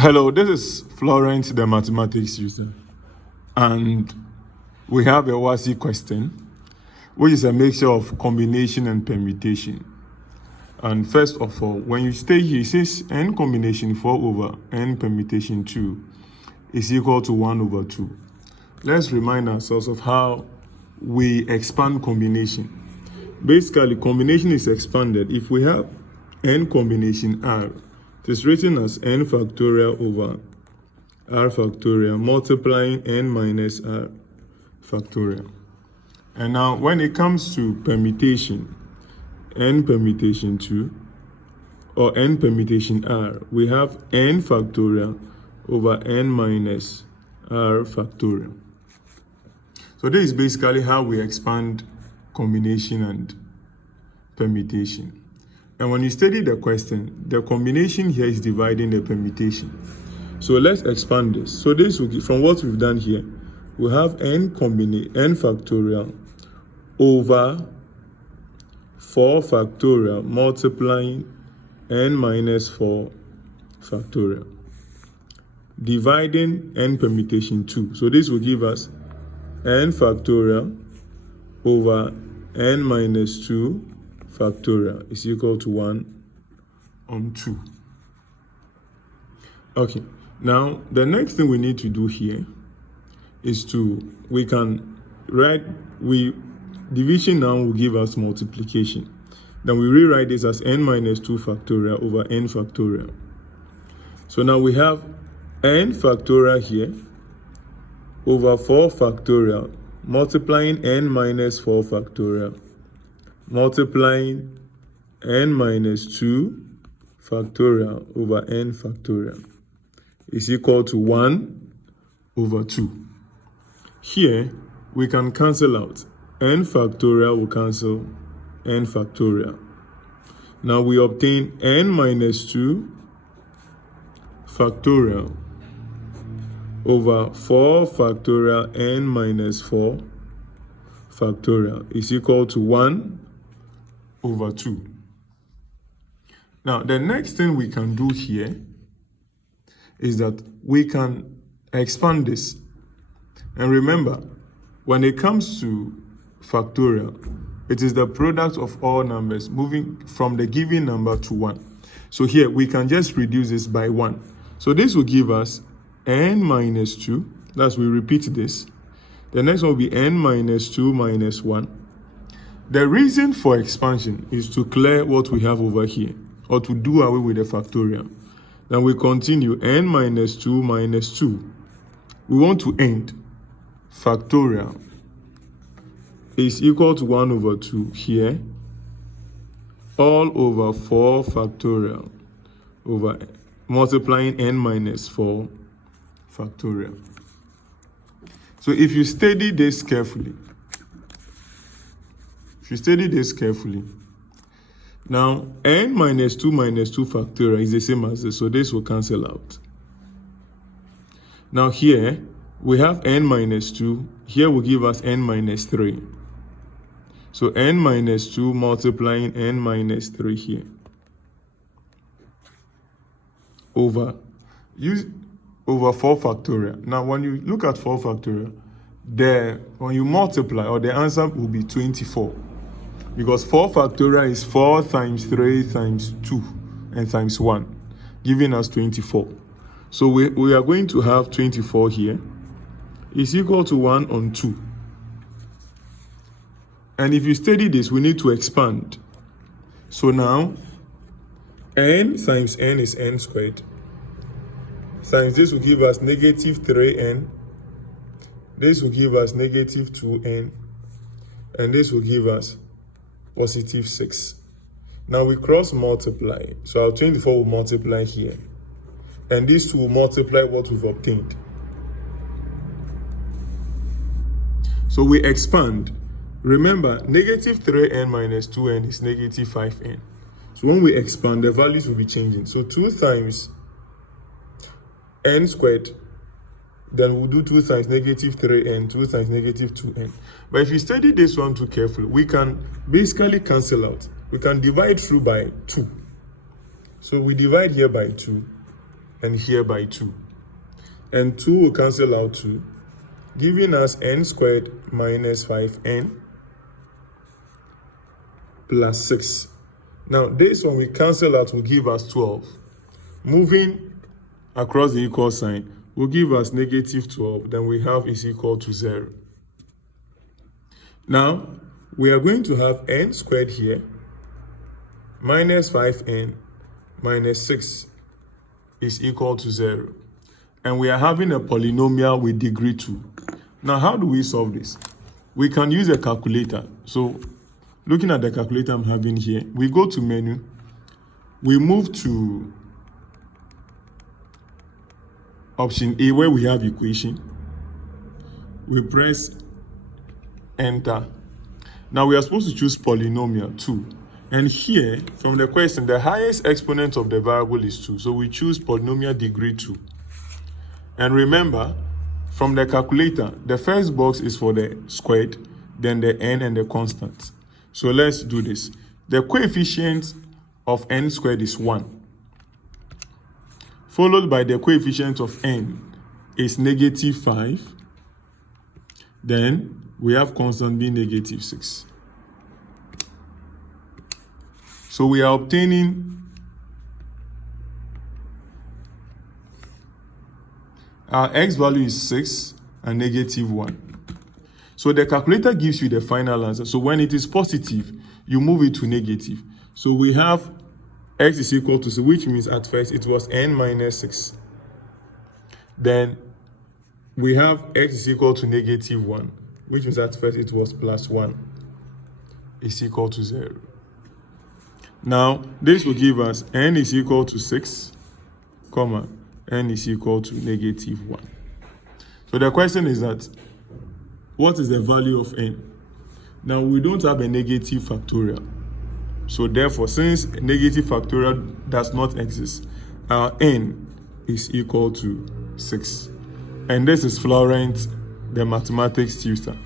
Hello, this is Florence, the mathematics user, and we have a WASI question, which is a mixture of combination and permutation. And first of all, when you stay here, it says n combination 4 over n permutation 2 is equal to 1 over 2. Let's remind ourselves of how we expand combination. Basically, combination is expanded if we have n combination r. It is written as n factorial over r factorial multiplying n minus r factorial. And now when it comes to permutation, n permutation 2 or n permutation r, we have n factorial over n minus r factorial. So this is basically how we expand combination and permutation. And when you study the question, the combination here is dividing the permutation. So let's expand this. So this will give, from what we've done here, we have n factorial over 4 factorial multiplying n minus 4 factorial, dividing n permutation 2. So this will give us n factorial over n minus 2 factorial is equal to 1 on 2. Okay, now the next thing we need to do here is division now will give us multiplication. Then we rewrite this as n minus 2 factorial over n factorial. So now we have n factorial here over 4 factorial multiplying n minus 4 factorial multiplying n minus 2 factorial over n factorial is equal to 1 over 2. Here, we can cancel out. N factorial will cancel n factorial. Now we obtain n minus 2 factorial over 4 factorial n minus 4 factorial is equal to 1 over 2. Now, the next thing we can do here is that we can expand this. And remember, when it comes to factorial, it is the product of all numbers moving from the given number to 1. So here, we can just reduce this by 1. So this will give us n minus 2. That's we repeat this. The next one will be n minus 2 minus 1. The reason for expansion is to clear what we have over here, or to do away with the factorial. Then we continue n minus 2 minus 2. We want to end factorial is equal to 1 over 2 here, all over 4 factorial over multiplying n minus 4 factorial. So if you study this carefully, now n minus 2 factorial is the same as this, so this will cancel out. Now here, we have n minus 2, here will give us n minus 3. So n minus 2 multiplying n minus 3 here over 4 factorial. Now when you look at 4 factorial, when you multiply, or the answer will be 24. Because 4 factorial is 4 times 3 times 2 and times 1, giving us 24. So we are going to have 24 here is equal to 1 on 2. And if you study this, we need to expand. So now, n times n is n squared. Times this will give us negative 3n. This will give us negative 2n. And this will give us positive 6. Now we cross multiply. So our 24 will multiply here. And these two will multiply what we've obtained. So we expand. Remember, negative 3n minus 2n is negative 5n. So when we expand, the values will be changing. So 2 times n squared, then we'll do 2 times negative 3n, 2 times negative 2n. But if you study this one too carefully, we can basically cancel out. We can divide through by 2. So we divide here by 2. and here by 2. And 2 will cancel out 2, giving us n squared minus 5n plus 6. Now, this one we cancel out will give us 12. Moving across the equal sign will give us negative 12. Then we have is equal to 0. Now, we are going to have n squared here minus 5n minus 6 is equal to 0. And we are having a polynomial with degree 2. Now, how do we solve this? We can use a calculator. So, looking at the calculator I'm having here, we go to menu, we move to option A where we have equation, we press enter. Now we are supposed to choose polynomial 2. And here, from the question, the highest exponent of the variable is 2. So we choose polynomial degree 2. And remember, from the calculator, the first box is for the squared, then the n and the constant. So let's do this. The coefficient of n squared is 1, followed by the coefficient of n is negative 5. Then we have constant being negative 6. So we are obtaining our x value is 6 and negative 1. So the calculator gives you the final answer. So when it is positive, you move it to negative. So we have x is equal to 6, which means at first it was n minus 6. Then we have x is equal to negative 1, which means at first it was plus 1 is equal to 0. Now, this will give us n is equal to 6, comma, n is equal to negative 1. So the question is that, what is the value of n? Now, we don't have a negative factorial. So therefore, since negative factorial does not exist, our n is equal to 6. And this is Florence, the mathematics tutor.